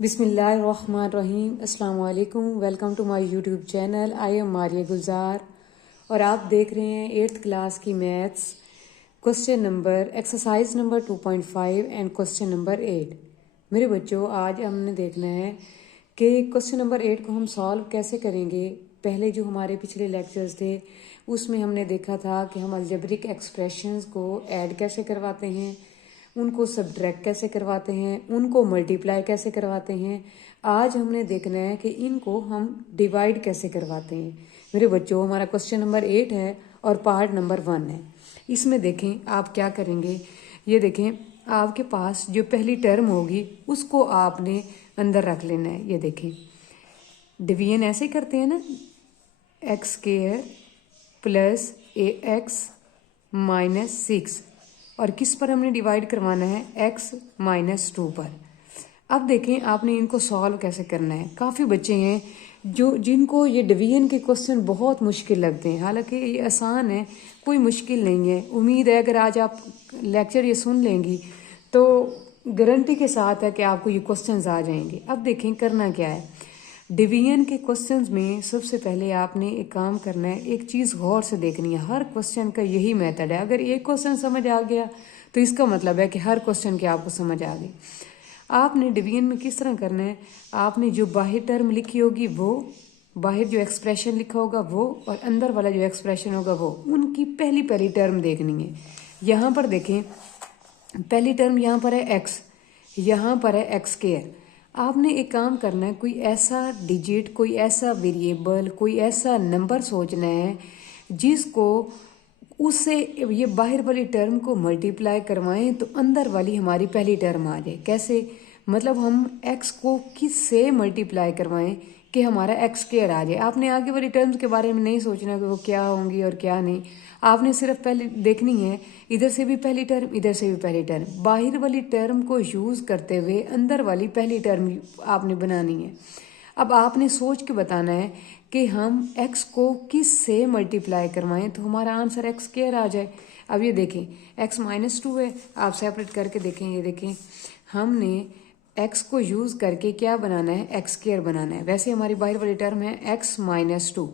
बिस्मिल्लाहिर्रहमानिर्रहीम। अस्सलाम वालेकुम। Welcome to my YouTube channel. I am Maria Gulzar और आप देख रहे हैं 8th क्लास की maths question number exercise number 2.5 and question number 8। मेरे बच्चों, आज हमने देखना है कि क्वेश्चन नंबर 8 को हम सॉल्व कैसे करेंगे। पहले जो हमारे पिछले लेक्चर्स थे उसमें हमने देखा था कि हम अलजेब्रिक एक्सप्रेशंस को ऐड कैसे करवाते हैं, उनको सब्ट्रैक्ट कैसे करवाते हैं, उनको मल्टीप्लाई कैसे करवाते हैं। आज हमने देखना है कि इनको हम डिवाइड कैसे करवाते हैं। मेरे बच्चों, हमारा क्वेश्चन नंबर 8 है और पार्ट नंबर 1 है। इसमें देखें आप क्या करेंगे। ये देखें, आपके पास जो पहली टर्म होगी उसको आपने अंदर रख लेना है। ये देखें, डिवीजन ऐसे ही करते हैं ना, एक्स स्क्वायर प्लस ए एक्स माइनस 6, और किस पर हमने डिवाइड करवाना है, x माइनस 2 पर। अब देखें आपने इनको सॉल्व कैसे करना है। काफ़ी बच्चे हैं जिनको ये डिवीजन के क्वेश्चन बहुत मुश्किल लगते हैं, हालांकि ये आसान है, कोई मुश्किल नहीं है। उम्मीद है अगर आज आप लेक्चर ये सुन लेंगी तो गारंटी के साथ है कि आपको ये क्वेश्चंस आ जाएंगे। अब देखें करना क्या है। डिवीजन के क्वेश्चंस में सबसे पहले आपने एक काम करना है, एक चीज़ गौर से देखनी है। हर क्वेश्चन का यही मेथड है। अगर एक क्वेश्चन समझ आ गया तो इसका मतलब है कि हर क्वेश्चन की आपको समझ आ गई। आपने डिवीजन में किस तरह करना है, आपने जो बाहर टर्म लिखी होगी वो, बाहर जो एक्सप्रेशन लिखा होगा वो, और अंदर वाला जो एक्सप्रेशन होगा वो, उनकी पहली पहली टर्म देखनी है। यहाँ पर देखें, पहली टर्म यहाँ पर है एक्स, यहाँ पर है एक्स स्क्वायर। आपने एक काम करना है, कोई ऐसा डिजिट, कोई ऐसा वेरिएबल, कोई ऐसा नंबर सोचना है जिसको उससे ये बाहर वाली टर्म को मल्टीप्लाई करवाएं तो अंदर वाली हमारी पहली टर्म आ जाए। कैसे, मतलब हम x को किस से मल्टीप्लाई करवाएं कि हमारा एक्स स्क्वायर आ जाए। आपने आगे वाली टर्म्स के बारे में नहीं सोचना कि वो क्या होंगी और क्या नहीं। आपने सिर्फ पहले देखनी है, इधर से भी पहली टर्म, इधर से भी पहली टर्म, बाहर वाली टर्म को यूज़ करते हुए अंदर वाली पहली टर्म आपने बनानी है। अब आपने सोच के बताना है कि हम x को किस से मल्टीप्लाई करवाएं तो हमारा आंसर एक्स स्क्वायर आ जाए। अब ये देखें, x माइनस 2 है, आप सेपरेट करके देखें। ये देखें, हमने x को यूज़ करके क्या बनाना है, एक्स स्क्वायर बनाना है। वैसे हमारी बाहर वाली टर्म है x माइनस 2।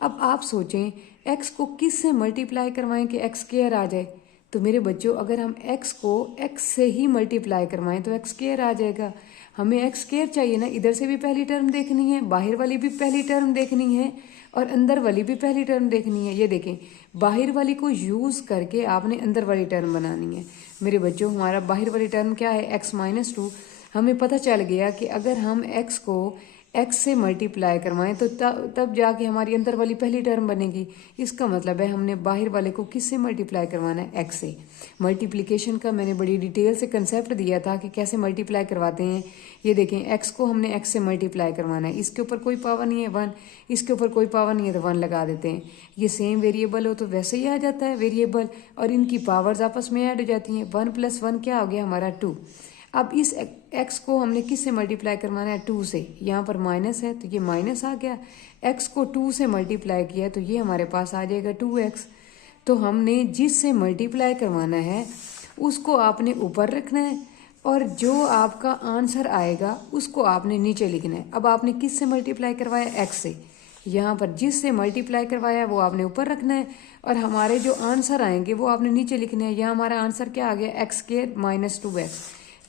अब आप सोचें x को किस से मल्टीप्लाई करवाएं कि एक्स स्क्वायर आ जाए। तो मेरे बच्चों, अगर हम x को x से ही मल्टीप्लाई करवाएं तो एक्स स्क्वायर आ जाएगा। हमें एक्स स्क्वायर चाहिए ना, इधर से भी पहली टर्म देखनी है, बाहर वाली भी पहली टर्म देखनी है, और अंदर वाली भी पहली टर्म देखनी है। ये देखें, बाहर वाली को यूज़ करके आपने अंदर वाली टर्म बनानी है। मेरे बच्चों, हमारा बाहर वाली टर्म क्या है, x माइनस 2। हमें पता चल गया कि अगर हम x को x से मल्टीप्लाई करवाएं तो तब जाके हमारी अंदर वाली पहली टर्म बनेगी। इसका मतलब है हमने बाहर वाले को किस से मल्टीप्लाई करवाना है, x से। मल्टीप्लिकेशन का मैंने बड़ी डिटेल से कंसेप्ट दिया था कि कैसे मल्टीप्लाई करवाते हैं। ये देखें, x को हमने x से मल्टीप्लाई करवाना है, इसके ऊपर कोई पावर नहीं है 1, इसके ऊपर कोई पावर नहीं है तो 1 लगा देते हैं। ये सेम वेरिएबल हो तो वैसे ही आ जाता है वेरिएबल, और इनकी पावर्स आपस में ऐड हो जाती हैं। 1 + 1 क्या हो गया, हमारा 2। अब इस x को हमने किस से मल्टीप्लाई करवाना है, 2 से। यहाँ पर माइनस है तो ये माइनस आ गया। x को 2 से मल्टीप्लाई किया तो ये हमारे पास आ जाएगा 2x। तो हमने जिससे मल्टीप्लाई करवाना है उसको आपने ऊपर रखना है, और जो आपका आंसर आएगा उसको आपने नीचे लिखना है। अब आपने किस से मल्टीप्लाई करवाया, x से। यहाँ पर जिससे मल्टीप्लाई करवाया वो आपने ऊपर रखना है, और हमारे जो आंसर आएंगे वो आपने नीचे लिखने हैं। यहाँ हमारा आंसर क्या आ गया, एक्स स्क्वायर माइनस 2x।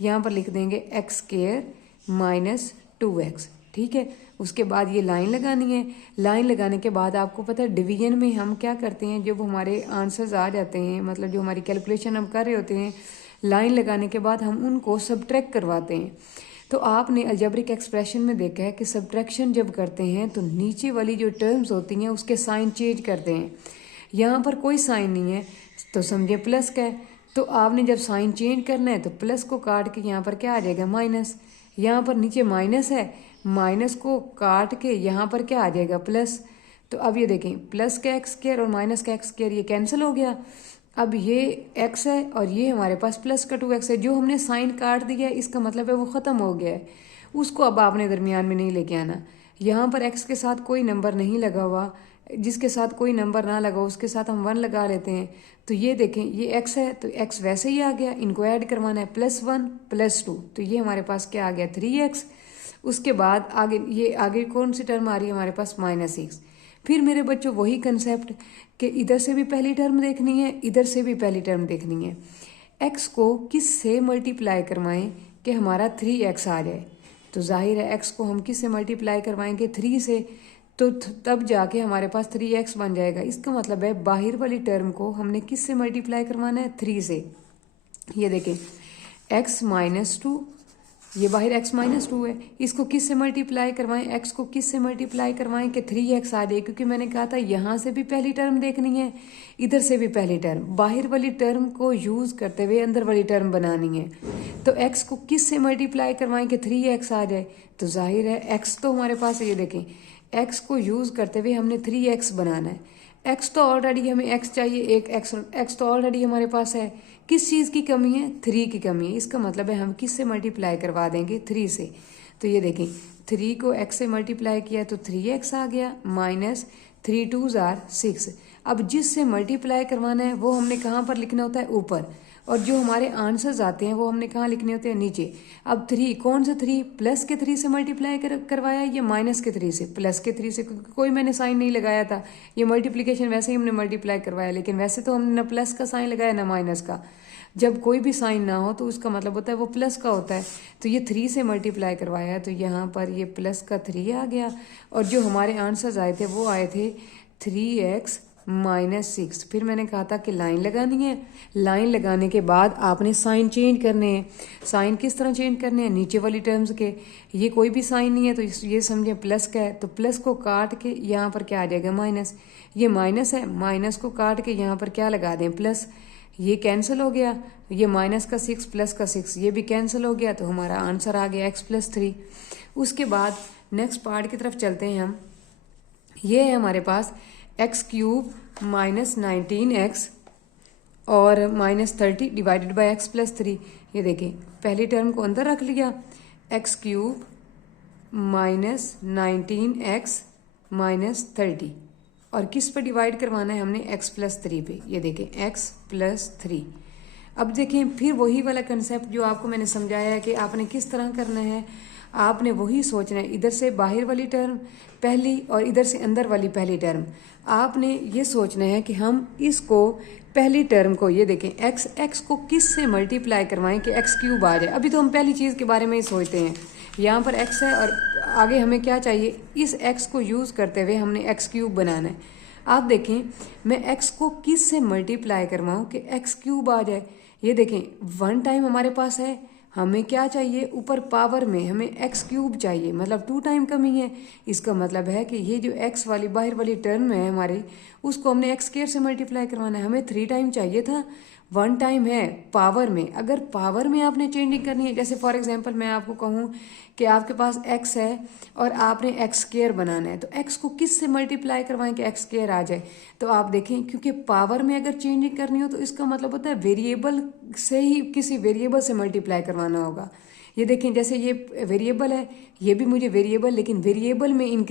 यहाँ पर लिख देंगे एक्स स्क्वायर माइनस 2x। ठीक है, उसके बाद ये लाइन लगानी है। लाइन लगाने के बाद आपको पता है डिवीजन में हम क्या करते हैं, जब हमारे आंसर्स आ जाते हैं, मतलब जो हमारी कैलकुलेशन हम कर रहे होते हैं, लाइन लगाने के बाद हम उनको सब्ट्रैक्ट करवाते हैं। तो आपने अलजेब्रिक एक्सप्रेशन में देखा है कि सब्ट्रैक्शन जब करते हैं तो नीचे वाली जो टर्म्स होती हैं उसके साइन चेंज करते हैं। यहाँ पर कोई साइन नहीं है तो समझे प्लस का है, तो आपने जब साइन चेंज करना है तो प्लस को काट के यहाँ पर क्या आ जाएगा, माइनस। यहाँ पर नीचे माइनस है, माइनस को काट के यहाँ पर क्या आ जाएगा, प्लस। तो अब ये देखें, प्लस का एक्स स्क्वायर और माइनस का एक्स स्क्वायर ये कैंसिल हो गया। अब ये x है और ये हमारे पास प्लस का 2x है। जो हमने साइन काट दिया इसका मतलब है वो ख़त्म हो गया है, उसको अब आपने दरमियान में नहीं लेके आना। यहाँ पर x के साथ कोई नंबर नहीं लगा हुआ, जिसके साथ कोई नंबर ना लगा उसके साथ हम 1 लगा लेते हैं। तो ये देखें, ये x है तो x वैसे ही आ गया, इनको ऐड करवाना है, +1 + 2, तो ये हमारे पास क्या आ गया, 3x। उसके बाद आगे कौन सी टर्म आ रही है हमारे पास -6। फिर मेरे बच्चों वही कंसेप्ट कि इधर से भी पहली टर्म देखनी है, इधर से भी पहली टर्म देखनी है। x को किस से मल्टीप्लाई करवाएं कि हमारा 3x आ जाए। तो जाहिर है x को हम किस से मल्टीप्लाई करवाएंगे, 3 से, तो तब जाके हमारे पास 3x बन जाएगा। इसका मतलब है बाहर वाली टर्म को हमने किस से मल्टीप्लाई करवाना है, 3 से। ये देखें x-2, ये बाहर x-2 है, इसको किस से मल्टीप्लाई करवाएं, x को किस से मल्टीप्लाई करवाएं कि 3x आ जाए, क्योंकि मैंने कहा था यहाँ से भी पहली टर्म देखनी है, इधर से भी पहली टर्म, बाहर वाली टर्म को यूज़ करते हुए अंदर वाली टर्म बनानी है। तो x को किस से मल्टीप्लाई करवाएं कि 3x आ जाए। तो जाहिर है x तो हमारे पास है, ये देखें x को यूज़ करते हुए हमने 3x बनाना है। x तो ऑलरेडी हमें x चाहिए, एक x तो ऑलरेडी हमारे पास है। किस चीज़ की कमी है, 3 की कमी है। इसका मतलब है हम किस से मल्टीप्लाई करवा देंगे, 3 से। तो ये देखें 3 को x से मल्टीप्लाई किया तो 3x आ गया, -3 2s are 6। अब जिससे मल्टीप्लाई करवाना है वो हमने कहाँ पर लिखना होता है, ऊपर, और जो हमारे आंसर्स आते हैं वो हमने कहाँ लिखने होते हैं, नीचे। अब 3 कौन से 3, प्लस के 3 से मल्टीप्लाई करवाया या माइनस के 3 से, प्लस के 3 से, क्योंकि कोई मैंने साइन नहीं लगाया था। ये मल्टीप्लिकेशन वैसे ही हमने मल्टीप्लाई करवाया, लेकिन वैसे तो हमने ना प्लस का साइन लगाया ना माइनस का। जब कोई भी साइन ना हो तो उसका मतलब होता है वो प्लस का होता है। तो ये 3 से मल्टीप्लाई करवाया तो यहाँ पर ये प्लस का 3 आ गया, और जो हमारे आंसर्स आए थे वो आए थे 3x -6। फिर मैंने कहा था कि लाइन लगानी है, लाइन लगाने के बाद आपने साइन चेंज करने हैं। साइन किस तरह चेंज करने हैं, नीचे वाली टर्म्स के। ये कोई भी साइन नहीं है तो ये समझे प्लस का है, तो प्लस को काट के यहाँ पर क्या आ जाएगा, माइनस। ये माइनस है, माइनस को काट के यहाँ पर क्या लगा दें, प्लस। ये कैंसिल हो गया, ये माइनस का 6 प्लस का 6 ये भी कैंसिल हो गया, तो हमारा आंसर आ गया x+3। उसके बाद नेक्स्ट पार्ट की तरफ चलते हैं हम। ये है हमारे पास x³ -19x और -30 डिवाइडेड बाय x+3। ये देखें पहली टर्म को अंदर रख लिया, x³ -19x -30, और किस पे डिवाइड करवाना है हमने, x+3 पे। ये देखें x+3। अब देखें फिर वही वाला कंसेप्ट जो आपको मैंने समझाया है कि आपने किस तरह करना है। आपने वही सोचना है, इधर से बाहर वाली टर्म पहली और इधर से अंदर वाली पहली टर्म। आपने ये सोचना है कि हम इसको पहली टर्म को, ये देखें x को किस से मल्टीप्लाई करवाएं कि x³ आ जाए। अभी तो हम पहली चीज़ के बारे में ही सोचते हैं। यहाँ पर x है और आगे हमें क्या चाहिए, इस x को यूज़ करते हुए हमने x³ बनाना है। आप देखें मैं x को किस से मल्टीप्लाई करवाऊँ कि x³ आ जाए। ये देखें 1 टाइम हमारे पास है, हमें क्या चाहिए, ऊपर पावर में हमें x³ चाहिए, मतलब 2 टाइम कमी है। इसका मतलब है कि ये जो x वाली बाहर वाली टर्म है हमारी, उसको हमने x² से मल्टीप्लाई करवाना है। हमें 3 टाइम चाहिए था, 1 टाइम है पावर में। अगर पावर में आपने चेंजिंग करनी है, जैसे फॉर एग्जांपल मैं आपको कहूँ कि आपके पास x है और आपने x² बनाना है, तो x को किस से मल्टीप्लाई करवाएं कि x² आ जाए। तो आप देखें क्योंकि पावर में अगर चेंजिंग करनी हो तो इसका मतलब होता है वेरिएबल से ही किसी वेरिएबल से मल्टीप्लाई करवाना होगा। ये देखें जैसे ये वेरिएबल है, ये भी मुझे वेरिएबल, लेकिन वेरिएबल में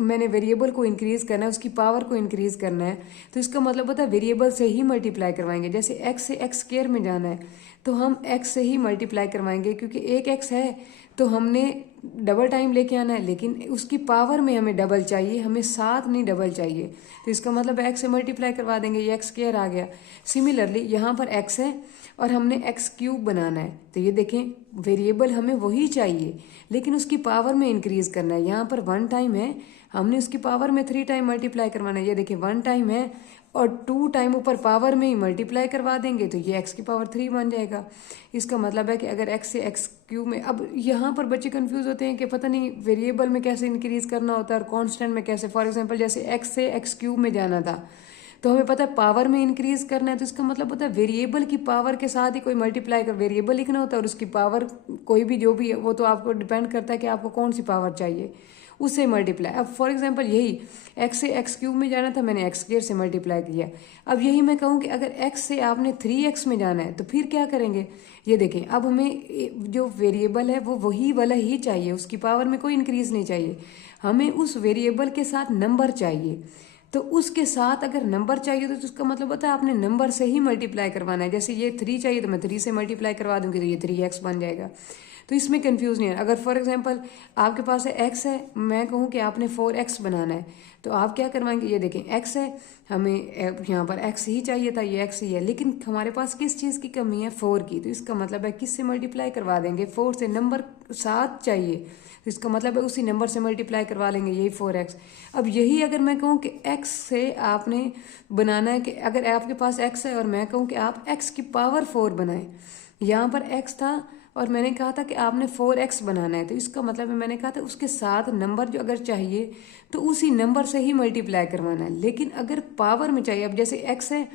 मैंने वेरिएबल को इंक्रीज़ करना है, उसकी पावर को इंक्रीज़ करना है, तो इसका मतलब होता है वेरिएबल से ही मल्टीप्लाई करवाएंगे। जैसे x से x² में जाना है तो हम x से ही मल्टीप्लाई करवाएंगे, क्योंकि एक x है तो हमने डबल टाइम लेके आना है, लेकिन उसकी पावर में हमें डबल चाहिए, हमें 7 नहीं डबल चाहिए। तो इसका मतलब x से मल्टीप्लाई करवा देंगे, ये x² आ गया। सिमिलरली यहाँ पर x है और हमने x³ बनाना है, तो ये देखें वेरिएबल हमें वही चाहिए लेकिन उसकी पावर में इंक्रीज़ करना है। यहाँ पर 1 टाइम है, हमने उसकी पावर में 3 टाइम मल्टीप्लाई करवाना है। ये देखिए 1 टाइम है और 2 टाइम ऊपर पावर में ही मल्टीप्लाई करवा देंगे तो ये x की पावर 3 बन जाएगा। इसका मतलब है कि अगर x से x³ में, अब यहाँ पर बच्चे कंफ्यूज होते हैं कि पता नहीं वेरिएबल में कैसे इंक्रीज़ करना होता है और कांस्टेंट में कैसे। फॉर एग्जांपल जैसे x से x³ में जाना था तो हमें पता है पावर में इंक्रीज़ करना है, तो इसका मतलब होता है वेरिएबल की पावर के साथ ही कोई मल्टीप्लाई कर वेरिएबल लिखना होता है, और उसकी पावर कोई भी जो भी है वो तो आपको डिपेंड करता है कि आपको कौन सी पावर चाहिए, उससे मल्टीप्लाई। अब फॉर एग्जांपल यही x से x³ में जाना था, मैंने x² से मल्टीप्लाई किया। अब यही मैं कहूँ कि अगर x से आपने 3x में जाना है तो फिर क्या करेंगे। ये देखें अब हमें जो वेरिएबल है वो वही वाला ही चाहिए, उसकी पावर में कोई इंक्रीज़ नहीं चाहिए, हमें उस वेरिएबल के साथ नंबर चाहिए। तो उसके साथ अगर नंबर चाहिए तो उसका मतलब होता है आपने नंबर से ही मल्टीप्लाई करवाना है। जैसे ये 3 चाहिए तो मैं 3 से मल्टीप्लाई करवा दूंगी तो ये 3x बन जाएगा। तो इसमें कंफ्यूज नहीं है। अगर फॉर एग्जांपल आपके पास है एक्स है, मैं कहूँ कि आपने 4x बनाना है, तो आप क्या करवाएंगे, ये देखें एक्स है, हमें यहाँ पर एक्स ही चाहिए था, ये एक्स ही है, लेकिन हमारे पास किस चीज़ की कमी है, 4 की। तो इसका मतलब है किस से मल्टीप्लाई करवा देंगे, 4 से। नंबर 7 चाहिए, तो इसका मतलब है उसी नंबर से मल्टीप्लाई करवा लेंगे, यही 4x। अब यही अगर मैं कहूँ कि x से आपने बनाना है, कि अगर आपके पास x है और मैं कहूँ कि आप x की पावर 4 बनाएं, यहाँ पर x था और मैंने कहा था कि आपने 4x बनाना है, तो इसका मतलब है मैंने कहा था उसके साथ नंबर जो अगर चाहिए तो उसी नंबर से ही मल्टीप्लाई करवाना है। लेकिन अगर पावर में चाहिए, अब जैसे x है,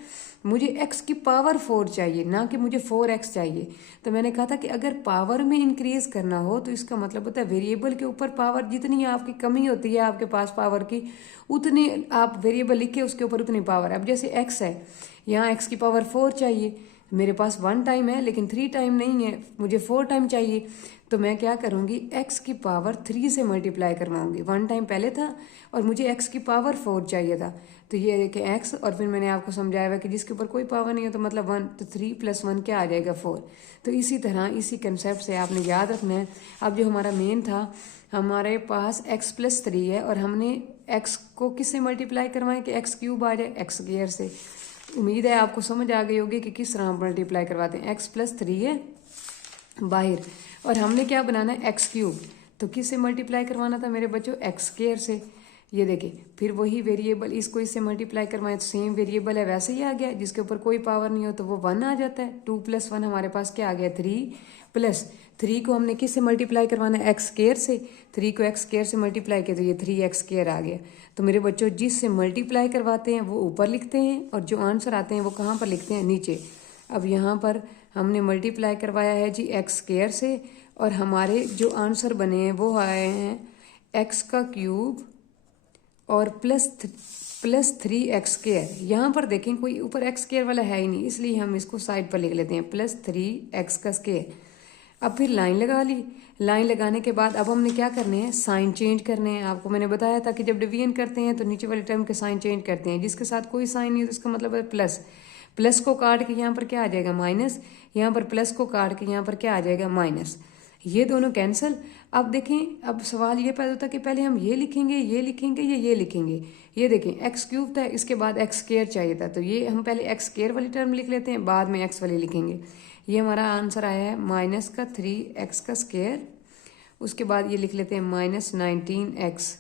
मुझे x की पावर 4 चाहिए, ना कि मुझे 4x चाहिए। तो मैंने कहा था कि अगर पावर में इंक्रीज करना हो तो इसका मतलब होता है वेरिएबल के ऊपर पावर, जितनी आपकी कमी होती है आपके पास पावर की, उतनी आप वेरिएबल लिख के उसके ऊपर उतनी पावर। अब जैसे x है, यहाँ x की पावर 4 चाहिए, मेरे पास 1 टाइम है लेकिन 3 टाइम नहीं है, मुझे 4 टाइम चाहिए। तो मैं क्या करूँगी, x की पावर 3 से मल्टीप्लाई करवाऊंगी। 1 टाइम पहले था और मुझे x की पावर 4 चाहिए था, तो ये देखें x, और फिर मैंने आपको समझाया हुआ कि जिसके ऊपर कोई पावर नहीं हो तो मतलब 1, तो 3 + 1 क्या आ जाएगा, 4। तो इसी तरह इसी कंसेप्ट से आपने याद रखना है। अब जो हमारा मेन था, हमारे पास x + 3 है और हमने x को किससे मल्टीप्लाई करवाएं कि x³ आ जाए, x² से। उम्मीद है आपको समझ आ गई होगी कि किस तरह मल्टीप्लाई करवाते हैं। x + 3 है बाहर और हमने क्या बनाना है, x³, तो किससे मल्टीप्लाई करवाना था मेरे बच्चों, x² से। ये देखिए फिर वही वेरिएबल, इसको इससे मल्टीप्लाई करवाएं तो सेम वेरिएबल है वैसे ही आ गया, जिसके ऊपर कोई पावर नहीं हो तो वो 1 आ जाता है। 2 + 1 हमारे पास क्या आ गया, 3, प्लस 3 को हमने किससे मल्टीप्लाई करवाना है, x² से। 3 को x² से मल्टीप्लाई किया तो ये 3x² आ गया। तो मेरे बच्चों जिससे मल्टीप्लाई करवाते हैं वो ऊपर लिखते हैं और जो आंसर आते हैं वो कहाँ पर लिखते हैं, नीचे। अब यहाँ पर हमने मल्टीप्लाई करवाया है जी x² से, और हमारे जो आंसर बने हैं वो आए हैं x³ और +3x²। यहाँ पर देखें कोई ऊपर x² वाला है ही नहीं, इसलिए हम इसको साइड पर लिख लेते हैं, +3x²। अब फिर लाइन लगा ली। लाइन लगाने के बाद अब हमने क्या करने हैं, साइन चेंज करने हैं। आपको मैंने बताया था कि जब डिवीजन करते हैं तो नीचे वाले टर्म के साइन चेंज करते हैं, जिसके साथ कोई साइन नहीं है तो इसका मतलब है प्लस। प्लस को काट के यहाँ पर क्या आ जाएगा, माइनस। यहाँ पर प्लस को काट के यहाँ पर क्या आ जाएगा, माइनस। ये दोनों कैंसिल। अब देखें, अब सवाल ये पैदा होता है कि पहले हम ये लिखेंगे, ये लिखेंगे, ये लिखेंगे। ये देखें x³ था, इसके बाद x² चाहिए था, तो ये हम पहले x² वाली टर्म लिख लेते हैं, बाद में x वाली लिखेंगे। ये हमारा आंसर आया है -3x²। उसके बाद ये लिख लेते हैं -19x।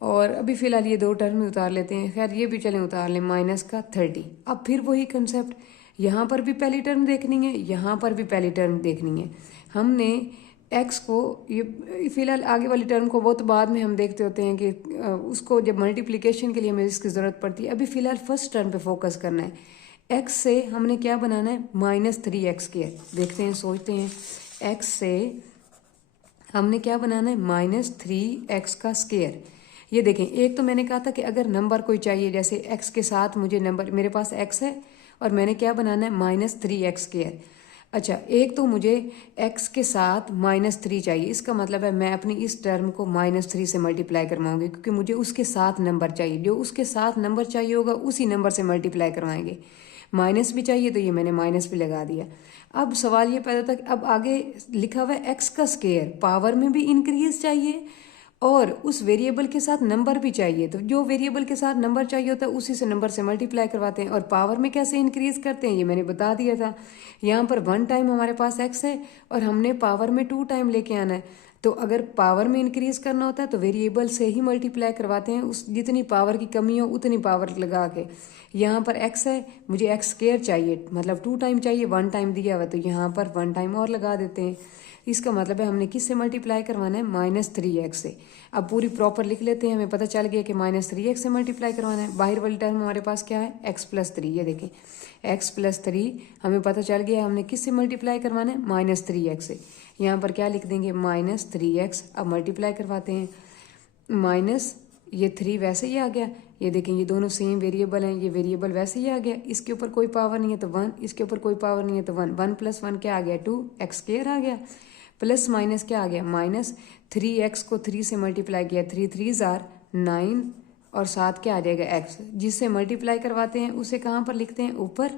और अभी फिलहाल ये 2 टर्म में उतार लेते हैं, खैर ये भी चलें उतार लें, -30। अब फिर वही कंसेप्ट, यहाँ पर भी पहली टर्म देखनी है, यहाँ पर भी पहली टर्म देखनी है। हमने x को, ये फिलहाल आगे वाली टर्म को बहुत बाद में हम देखते होते हैं कि उसको जब मल्टीप्लिकेशन के लिए हमें इसकी ज़रूरत पड़ती है। अभी फिलहाल फर्स्ट टर्म पे फोकस करना है। x से हमने क्या बनाना है, -3x²। देखते हैं, सोचते हैं, x से हमने क्या बनाना है, -3x²। ये देखें, एक तो मैंने कहा था कि अगर नंबर कोई चाहिए, जैसे x के साथ मुझे नंबर, मेरे पास x है और मैंने क्या बनाना है, -3x²। अच्छा, एक तो मुझे x के साथ -3 चाहिए, इसका मतलब है मैं अपनी इस टर्म को -3 से मल्टीप्लाई करवाऊंगी, क्योंकि मुझे उसके साथ नंबर चाहिए। जो उसके साथ नंबर चाहिए होगा उसी नंबर से मल्टीप्लाई करवाएंगे। माइनस भी चाहिए तो ये मैंने माइनस भी लगा दिया। अब सवाल ये पैदा होता है कि अब आगे लिखा हुआ है x², पावर में भी इंक्रीज चाहिए और उस वेरिएबल के साथ नंबर भी चाहिए। तो जो वेरिएबल के साथ नंबर चाहिए होता है उसी से नंबर से मल्टीप्लाई करवाते हैं। और पावर में कैसे इंक्रीज करते हैं ये मैंने बता दिया था। यहाँ पर 1 टाइम हमारे पास x है और हमने पावर में 2 टाइम लेके आना है। तो अगर पावर में इंक्रीज करना होता है तो वेरिएबल से ही मल्टीप्लाई करवाते हैं, उस जितनी पावर की कमी हो उतनी पावर लगा के। यहाँ पर x है, मुझे x² चाहिए, मतलब 2 टाइम चाहिए, 1 टाइम दिया हुआ, तो यहाँ पर 1 टाइम और लगा देते हैं। इसका मतलब है हमने किससे मल्टीप्लाई करवाना है, -3x से। अब पूरी प्रॉपर लिख लेते हैं, हमें पता चल गया कि -3x से मल्टीप्लाई करवाना है। बाहर वाली टर्म हमारे पास क्या है, x + 3। ये देखें, x + 3 हमें पता चल गया हमने किससे मल्टीप्लाई करवाना है, -3x से। यहाँ पर क्या लिख देंगे, -3x। अब मल्टीप्लाई करवाते हैं, माइनस ये 3 वैसे ही आ गया। ये देखें, ये दोनों सेम वेरिएबल हैं, ये वेरिएबल वैसे ही आ गया। इसके ऊपर कोई पावर नहीं है तो 1, इसके ऊपर कोई पावर नहीं है तो 1। 1 + 1 क्या आ गया, 2x² आ गया। प्लस माइनस क्या आ गया, -3x को 3 से मल्टीप्लाई किया, 3 3s are 9 और साथ क्या आ जाएगा x। जिससे मल्टीप्लाई करवाते हैं उसे कहाँ पर लिखते हैं, ऊपर।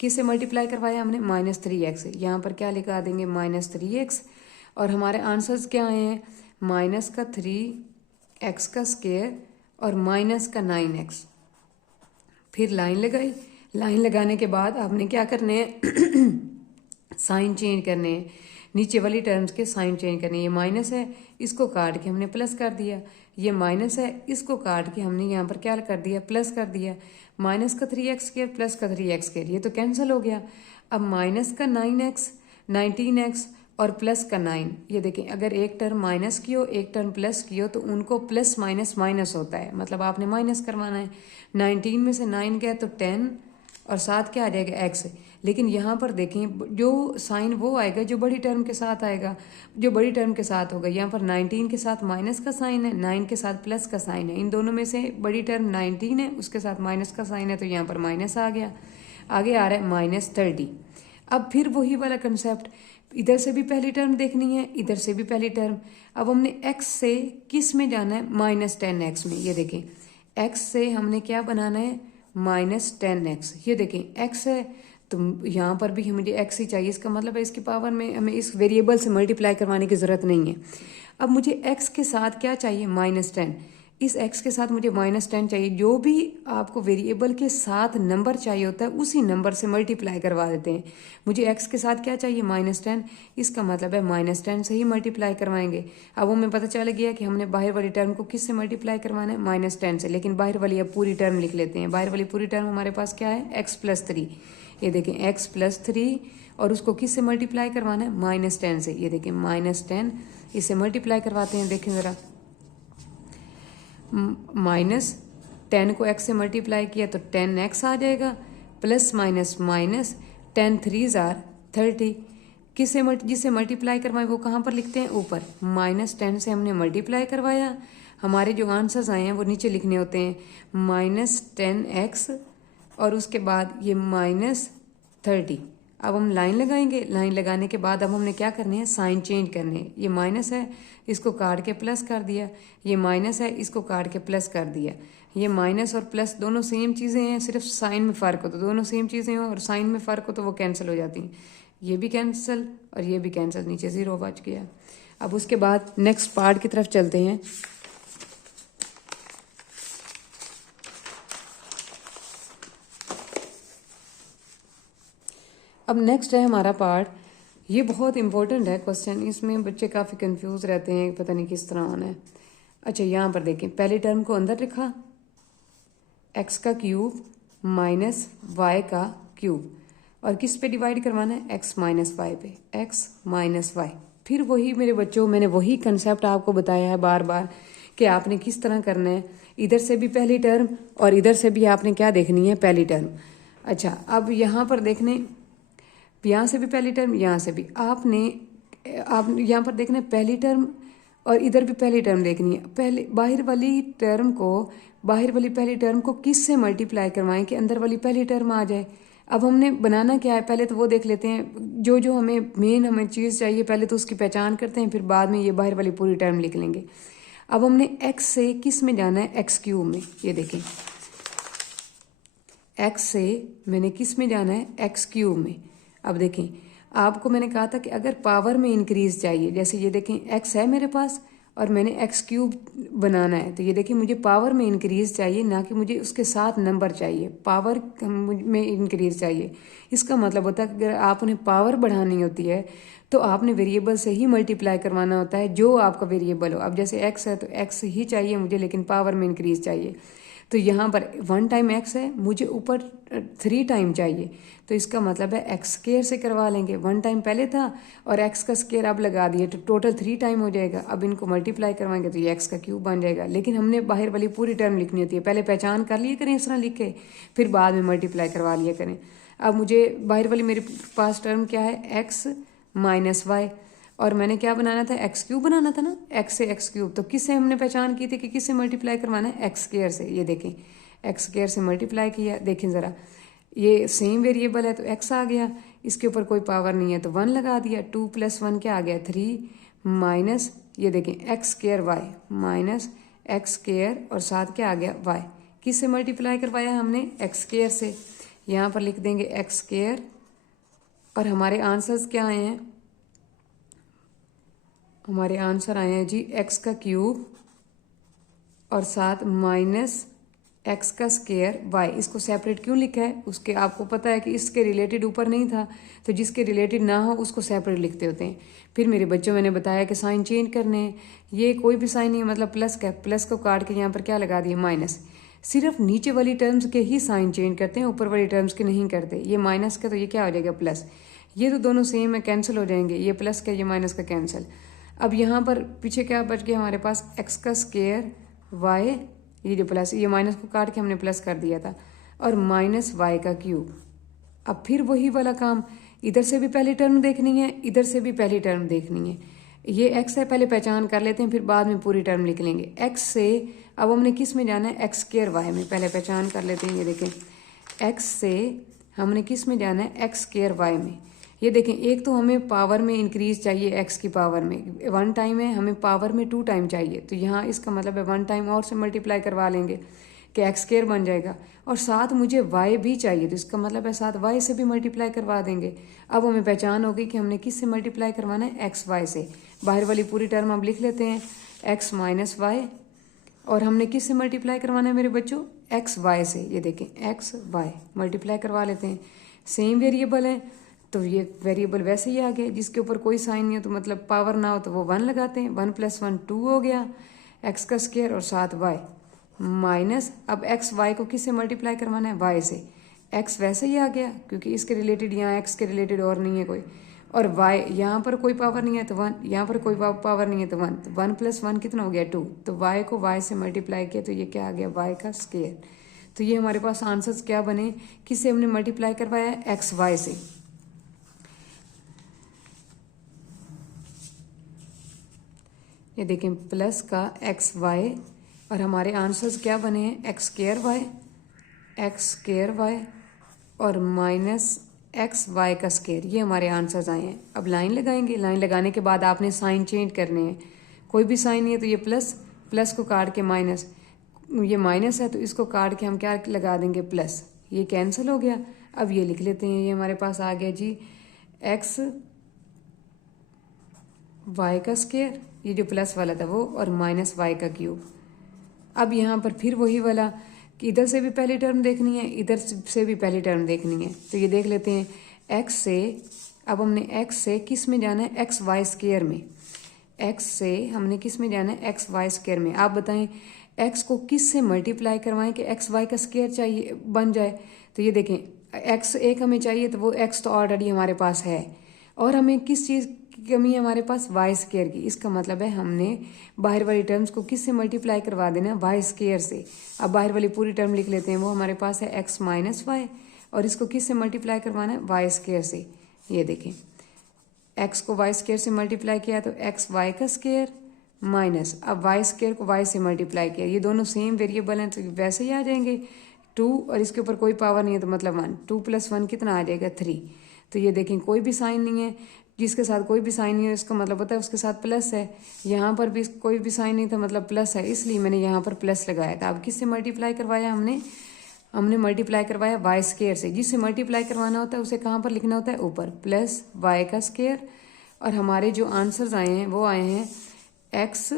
किससे मल्टीप्लाई करवाया हमने, -3x। यहाँ पर क्या लिखा देंगे, -3x। और हमारे आंसर्स क्या आए हैं, -3x का स्क्वायर और -9x। फिर लाइन लगाई, लाइन लगाने के बाद आपने क्या करने हैं साइन चेंज करने हैं, नीचे वाली टर्म्स के साइन चेंज करने हैं। ये माइनस है, इसको काट के हमने प्लस कर दिया। ये माइनस है, इसको काट के हमने यहाँ पर क्या कर दिया, प्लस कर दिया। माइनस का 3x² प्लस का 3x², ये तो कैंसिल हो गया। अब माइनस का 9x, 19x और प्लस का 9। ये देखें, अगर एक टर्म माइनस की हो एक टर्म प्लस की हो तो उनको प्लस माइनस माइनस होता है, मतलब आपने माइनस करवाना है। 19 में से 9 गया तो 10 और साथ क्या आ जाएगा, x। लेकिन यहाँ पर देखें जो साइन वो आएगा जो बड़ी टर्म के साथ आएगा, जो बड़ी टर्म के साथ होगा। यहाँ पर 19 के साथ माइनस का साइन है, 9 के साथ प्लस का साइन है। इन दोनों में से बड़ी टर्म 19 है, उसके साथ माइनस का साइन है, तो यहाँ पर माइनस आ गया। आगे आ रहा है -30। अब फिर वही वाला कंसेप्ट, इधर से भी पहली टर्म देखनी है, इधर से भी पहली टर्म। अब हमने x से किस में जाना है, -10x में। ये देखें, x से हमने क्या बनाना है, -10x। ये देखें x है तो यहाँ पर भी मुझे x ही चाहिए, इसका मतलब है इसकी पावर में हमें इस वेरिएबल से मल्टीप्लाई करवाने की ज़रूरत नहीं है। अब मुझे x के साथ क्या चाहिए, -10। इस x के साथ मुझे -10 चाहिए। जो भी आपको वेरिएबल के साथ नंबर चाहिए होता है उसी नंबर से मल्टीप्लाई करवा देते हैं। मुझे x के साथ क्या चाहिए, -10, इसका मतलब है -10 से ही मल्टीप्लाई करवाएंगे। अब वो हमें पता चल गया कि हमने बाहर वाली टर्म को किस से मल्टीप्लाई करवाना है, -10 से। लेकिन बाहर वाली अब पूरी टर्म लिख लेते हैं। बाहर वाली पूरी टर्म हमारे पास क्या है, x+3। ये देखें x+3 और उसको किस से मल्टीप्लाई करवाना है, -10 से। ये देखें -10 इससे मल्टीप्लाई करवाते हैं। देखें ज़रा, -10 को x से मल्टीप्लाई किया तो 10x आ जाएगा, plus minus minus 10 3s are 30। किससे जिससे मल्टीप्लाई करवाए वो कहाँ पर लिखते हैं, ऊपर। -10 से हमने मल्टीप्लाई करवाया, हमारे जो आंसर्स आए हैं वो नीचे लिखने होते हैं, -10x और उसके बाद ये -30। अब हम लाइन लगाएंगे, लाइन लगाने के बाद अब हमने क्या करने हैं, साइन चेंज करने हैं। ये माइनस है, इसको काट के प्लस कर दिया। ये माइनस है, इसको काट के प्लस कर दिया। ये माइनस और प्लस दोनों सेम चीज़ें हैं, सिर्फ साइन में फ़र्क हो तो दोनों सेम चीज़ें हो, और साइन में फ़र्क हो तो वो कैंसिल हो जाती हैं। ये भी कैंसिल और ये भी कैंसिल, नीचे 0 बच गया। अब उसके बाद नेक्स्ट पार्ट की तरफ चलते हैं। अब नेक्स्ट है हमारा पार्ट, ये बहुत इंपॉर्टेंट है क्वेश्चन, इसमें बच्चे काफ़ी कंफ्यूज रहते हैं, पता नहीं किस तरह होना है। अच्छा, यहाँ पर देखें, पहले टर्म को अंदर लिखा, x का क्यूब माइनस y का क्यूब, और किस पे डिवाइड करवाना है, x माइनस वाई पे, x माइनस वाई। फिर वही मेरे बच्चों, मैंने वही कंसेप्ट आपको बताया है बार बार कि आपने किस तरह करना है। इधर से भी पहली टर्म और इधर से भी आपने क्या देखनी है, पहली टर्म। अच्छा, अब यहाँ पर देखने, यहाँ से भी पहली टर्म, यहाँ से भी आप यहाँ पर देखना है पहली टर्म और इधर भी पहली टर्म देखनी है। पहले बाहर वाली पहली टर्म को किस से मल्टीप्लाई करवाएं कि अंदर वाली पहली टर्म आ जाए। अब हमने बनाना क्या है, पहले तो वो देख लेते हैं जो हमें चीज़ चाहिए, पहले तो उसकी पहचान करते हैं, फिर बाद में ये बाहर वाली पूरी टर्म लिख लेंगे। अब हमने x से किस में जाना है, x³ में। ये देखें, x से मैंने किस में जाना है, x³ में। अब देखें, आपको मैंने कहा था कि अगर पावर में इंक्रीज चाहिए, जैसे ये देखें x है मेरे पास और मैंने x³ बनाना है, तो ये देखिए मुझे पावर में इंक्रीज चाहिए, ना कि मुझे उसके साथ नंबर चाहिए, पावर में इंक्रीज चाहिए। इसका मतलब होता है कि अगर आपने पावर बढ़ानी होती है तो आपने वेरिएबल से ही मल्टीप्लाई करवाना होता है, जो आपका वेरिएबल हो। अब जैसे x है तो x ही चाहिए मुझे, लेकिन पावर में इंक्रीज चाहिए। तो यहाँ पर 1 टाइम x है, मुझे ऊपर 3 टाइम चाहिए, तो इसका मतलब है x² से करवा लेंगे। 1 टाइम पहले था और x का स्क्वायर अब लगा दिए तो टोटल 3 टाइम हो जाएगा। अब इनको मल्टीप्लाई करवाएंगे तो ये x का क्यूब बन जाएगा। लेकिन हमने बाहर वाली पूरी टर्म लिखनी होती है, पहले पहचान कर लिए करें इस तरह लिख के, फिर बाद में मल्टीप्लाई करवा लिया करें। अब मुझे बाहर वाली मेरे पास टर्म क्या है, x माइनस वाई, और मैंने क्या बनाना था, x³ बनाना था ना, x से x³। तो किससे हमने पहचान की थी कि किससे मल्टीप्लाई करवाना है, x² से। ये देखें, x² से मल्टीप्लाई किया। देखें ज़रा, ये सेम वेरिएबल है तो x आ गया, इसके ऊपर कोई पावर नहीं है तो 1 लगा दिया। 2 + 1 क्या आ गया, 3 माइनस, ये देखें x² y माइनस x² और साथ क्या आ गया y। किससे मल्टीप्लाई करवाया हमने, x² से। यहाँ पर लिख देंगे एक्स स्क्वायर और हमारे आंसर्स क्या आए हैं, हमारे आंसर आए हैं जी एक्स का क्यूब और साथ माइनस एक्स का स्क्वायर वाई। इसको सेपरेट क्यों लिखा है, उसके आपको पता है कि इसके रिलेटेड ऊपर नहीं था, तो जिसके रिलेटेड ना हो उसको सेपरेट लिखते होते हैं। फिर मेरे बच्चों मैंने बताया कि साइन चेंज करने हैं, ये कोई भी साइन नहीं, मतलब प्लस का, प्लस को काट के यहाँ पर क्या लगा दिए माइनस। सिर्फ नीचे वाली टर्म्स के ही साइन चेंज करते हैं, ऊपर वाली टर्म्स के नहीं करते। ये माइनस का तो ये क्या हो जाएगा प्लस, ये तो दोनों सेम है, कैंसिल हो जाएंगे, ये प्लस का ये माइनस का कैंसिल। अब यहाँ पर पीछे क्या बच गया हमारे पास, एक्स का स्क्वायर वाई, ये जो प्लस, ये माइनस को काट के हमने प्लस कर दिया था, और माइनस वाई का क्यूब। अब फिर वही वाला काम, इधर से भी पहली टर्म देखनी है, इधर से भी पहली टर्म देखनी है। ये एक्स है, पहले पहचान कर लेते हैं, फिर बाद में पूरी टर्म लिख लेंगे। एक्स से अब हमने किस में जाना है, एक्स स्क्वायर वाई में, पहले पहचान कर लेते हैं। ये देखें एक्स से हमने किस में जाना है, एक्स स्क्वायर वाई में। ये देखें, एक तो हमें पावर में इंक्रीज चाहिए, एक्स की पावर में 1 टाइम है, हमें पावर में 2 टाइम चाहिए, तो यहाँ इसका मतलब है 1 टाइम और से मल्टीप्लाई करवा लेंगे कि एक्स स्क्वायर बन जाएगा, और साथ मुझे वाई भी चाहिए, तो इसका मतलब है साथ वाई से भी मल्टीप्लाई करवा देंगे। अब हमें पहचान होगी कि हमने किस से मल्टीप्लाई करवाना है, एक्स वाई से। बाहर वाली पूरी टर्म अब लिख लेते हैं, एक्स माइनस वाई, और हमने किस से मल्टीप्लाई करवाना है मेरे बच्चों, एक्स वाई से। ये देखें एक्स वाई मल्टीप्लाई करवा लेते हैं, सेम वेरिएबल है तो ये वेरिएबल वैसे ही आ गया, जिसके ऊपर कोई साइन नहीं हो तो मतलब पावर ना हो तो वो 1 लगाते हैं, 1 + 1 2 हो गया, एक्स का स्क्वायर और साथ वाई माइनस, अब एक्स वाई को किससे मल्टीप्लाई करवाना है, वाई से। एक्स वैसे ही आ गया क्योंकि इसके रिलेटेड यहाँ एक्स के रिलेटेड और नहीं है कोई, और वाई यहाँ पर कोई पावर नहीं है तो 1, यहाँ पर कोई पावर नहीं है तो 1, तो 1 + 1 कितना हो गया 2, तो वाई को वाई से मल्टीप्लाई किया तो ये क्या आ गया, वाई का स्क्वायर। तो ये हमारे पास आंसर्स क्या बने, किससे हमने मल्टीप्लाई करवाया, एक्स वाई से। ये देखें प्लस का एक्स वाई, और हमारे आंसर्स क्या बने हैं, एक्स स्क्वायर वाई और माइनस एक्स वाई का स्क्वायर, ये हमारे आंसर्स आए हैं। अब लाइन लगाएंगे, लाइन लगाने के बाद आपने साइन चेंज करने हैं, कोई भी साइन नहीं है तो ये प्लस, प्लस को काट के माइनस, ये माइनस है तो इसको काट के हम क्या लगा देंगे प्लस, ये कैंसिल हो गया। अब ये लिख लेते हैं, ये हमारे पास आ गया जी एक्स वाई का स्क्वायर, ये जो प्लस वाला था वो, और माइनस वाई का क्यूब। अब यहाँ पर फिर वही वाला कि इधर से भी पहली टर्म देखनी है, इधर से भी पहली टर्म देखनी है, तो ये देख लेते हैं एक्स से। अब हमने एक्स से किस में जाना है, एक्स वाई स्क्वायर में। एक्स से हमने किस में जाना है, एक्स वाई स्क्वायर में। आप बताएं एक्स को किस से मल्टीप्लाई करवाएं कि एक्स वाई का स्क्वायर चाहिए बन जाए। तो ये देखें एक्स एक हमें चाहिए, तो वो एक्स तो ऑलरेडी हमारे पास है, और हमें किस चीज़ की कमी है हमारे पास, वाई स्क्वायर की। इसका मतलब है हमने बाहर वाली टर्म्स को किस से मल्टीप्लाई करवा देना है, वाई स्क्वायर से। अब बाहर वाली पूरी टर्म लिख लेते हैं, वो हमारे पास है एक्स माइनस वाई, और इसको किस से मल्टीप्लाई करवाना है, वाई स्क्वायर से। ये देखें एक्स को वाई स्क्वायर से मल्टीप्लाई किया तो एक्स वाई का स्क्वायर माइनस, अब वाई स्क्वायर को वाई से मल्टीप्लाई किया, ये दोनों सेम वेरिएबल हैं तो वैसे ही आ जाएंगे 2, और इसके ऊपर कोई पावर नहीं है तो मतलब 1, 2 + 1 कितना आ जाएगा 3। तो ये देखें कोई भी साइन नहीं है, जिसके साथ कोई भी साइन नहीं है इसका मतलब होता है उसके साथ प्लस है। यहाँ पर भी कोई भी साइन नहीं था मतलब प्लस है, इसलिए मैंने यहाँ पर प्लस लगाया था। अब किससे मल्टीप्लाई करवाया हमने मल्टीप्लाई करवाया वाई स्क्वायर से। जिससे मल्टीप्लाई करवाना होता है उसे कहाँ पर लिखना होता है, ऊपर, प्लस वाई का स्क्वायर। और हमारे जो आंसर्स आए हैं वो आए हैं एक्स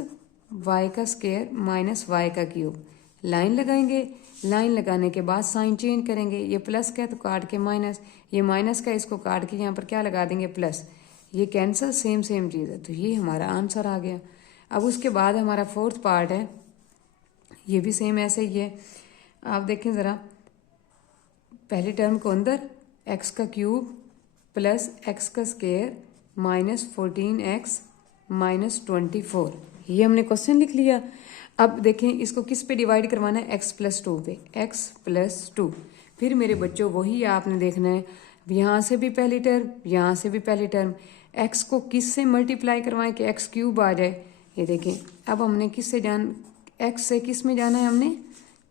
वाई का स्क्वायर माइनस वाई का क्यूब। लाइन लगाएंगे, लाइन लगाने के बाद साइन चेंज करेंगे, ये प्लस का है तो काट के माइनस, ये माइनस का इसको काट के यहाँ पर क्या लगा देंगे प्लस, ये कैंसल, सेम चीज़ है। तो ये हमारा आंसर आ गया। अब उसके बाद हमारा 4th पार्ट है, ये भी सेम ऐसे ही है। आप देखें ज़रा, पहली टर्म को अंदर एक्स का क्यूब प्लस एक्स का स्क्वायर माइनस 14x माइनस 24, ये हमने क्वेश्चन लिख लिया। अब देखें इसको किस पे डिवाइड करवाना है, x + 2 पे, x + 2। फिर मेरे बच्चों वही आपने देखना है, यहाँ से भी पहली टर्म, यहाँ से भी पहली टर्म, x को किस से मल्टीप्लाई करवाएं कि x क्यूब आ जाए। ये देखें अब हमने किस से x से किस में जाना है, हमने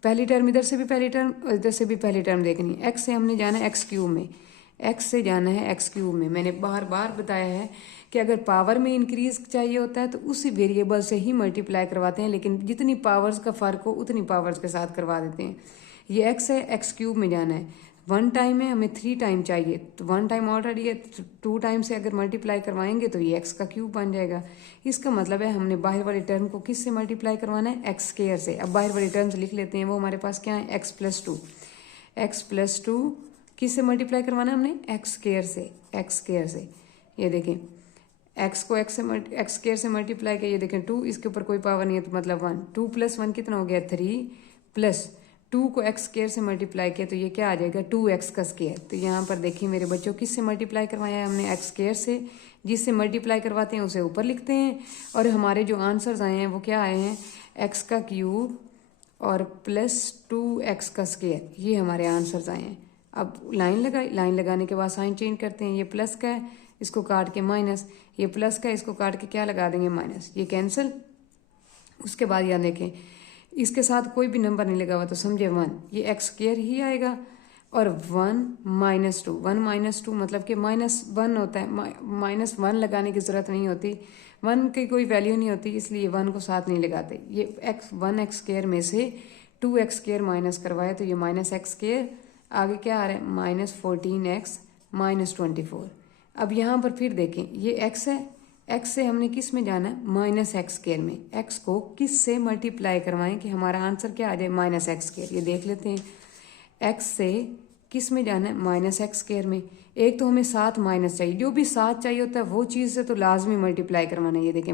पहली टर्म, इधर से भी पहली टर्म और इधर से भी पहली टर्म देखनी है। x से हमने जाना है x क्यूब में, x से जाना है x क्यूब में। मैंने बार बार बताया है कि अगर पावर में इंक्रीज चाहिए होता है तो उसी वेरिएबल से ही मल्टीप्लाई करवाते हैं, लेकिन जितनी पावर्स का फ़र्क हो उतनी पावर्स के साथ करवा देते हैं। ये x है, x क्यूब में जाना है, 1 टाइम है, हमें 3 टाइम चाहिए, तो 1 टाइम ऑलरेडी है, 2 टाइम से अगर मल्टीप्लाई करवाएंगे तो ये x का क्यूब बन जाएगा। इसका मतलब है हमने बाहर वाली टर्म को किस से मल्टीप्लाई करवाना है, एक्स स्क्वायर से। अब बाहर वाली टर्म्स लिख लेते हैं, वो हमारे पास क्या है, x प्लस 2। एक्स प्लस 2 किस से मल्टीप्लाई करवाना है हमने, एक्स स्क्वायर से, एक्स स्क्वायर से। ये देखें x को एक्स स्क्वायर से मल्टीप्लाई किया, ये देखें 2, इसके ऊपर कोई पावर नहीं है तो मतलब 1, 2 + 1 कितना हो गया 3, प्लस 2 को एक्स स्क्वायर से मल्टीप्लाई किया तो ये क्या आ जाएगा 2x का स्क्वायर। तो यहाँ पर देखिए मेरे बच्चों किस से मल्टीप्लाई करवाया है हमने, एक्स स्क्वायर से। जिससे मल्टीप्लाई करवाते हैं उसे ऊपर लिखते हैं, और हमारे जो आंसर्स आए हैं वो क्या आए हैं, x का क्यूब और प्लस 2x का स्क्वायर, ये हमारे आंसर्स आए हैं। अब लाइन लगाई, लाइन लगाने के बाद साइन चेंज करते हैं, ये प्लस का है इसको काट के माइनस, ये प्लस का है इसको काट के क्या लगा देंगे माइनस, ये कैंसिल। उसके बाद यहाँ देखें इसके साथ कोई भी नंबर नहीं लगा हुआ तो समझे 1, ये एक्स स्क्वायर ही आएगा, और 1 - 2, 1 - 2 मतलब कि -1 होता है, -1 लगाने की ज़रूरत नहीं होती, 1 की कोई वैल्यू नहीं होती, इसलिए 1 को साथ नहीं लगाते। ये 1x स्क्वायर में से 2x स्क्वायर माइनस करवाए तो ये -x स्क्वायर, आगे क्या आ रहा है -14x - 24। अब यहाँ पर फिर देखें ये x है, x से हमने किस में जाना है, -x स्क्वायर में। x को किस से मल्टीप्लाई करवाएं कि हमारा आंसर क्या आ जाए, -x स्क्वायर। ये देख लेते हैं x से किस में जाना है, -x स्क्वायर में। एक तो हमें साथ माइनस चाहिए, जो भी साथ चाहिए होता है वो चीज़ से तो लाजमी मल्टीप्लाई करवाना है। ये देखें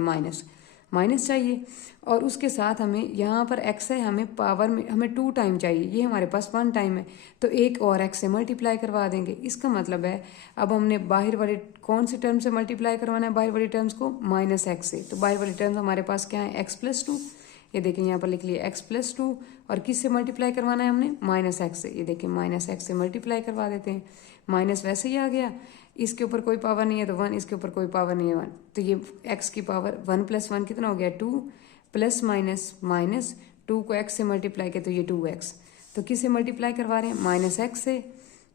माइनस चाहिए, और उसके साथ हमें यहाँ पर x है, हमें पावर में हमें 2 टाइम चाहिए, ये हमारे पास 1 टाइम है, तो एक और x से मल्टीप्लाई करवा देंगे। इसका मतलब है अब हमने बाहर वाले कौन से टर्म से मल्टीप्लाई करवाना है, बाहर वाली टर्म्स को -x से। तो बाहर वाली टर्म्स हमारे पास क्या है, x प्लस 2, ये देखिए यहाँ पर लिख लिया x प्लस 2, और किस से मल्टीप्लाई करवाना है हमने, -x से। ये देखिए -x से मल्टीप्लाई करवा देते हैं, माइनस वैसे ही आ गया, इसके ऊपर कोई पावर नहीं है तो 1, इसके ऊपर कोई पावर नहीं है 1, तो ये x की पावर 1 + 1 कितना हो गया 2, प्लस माइनस 2 को x से मल्टीप्लाई किया तो ये 2x। तो किस से मल्टीप्लाई करवा रहे हैं, -x से,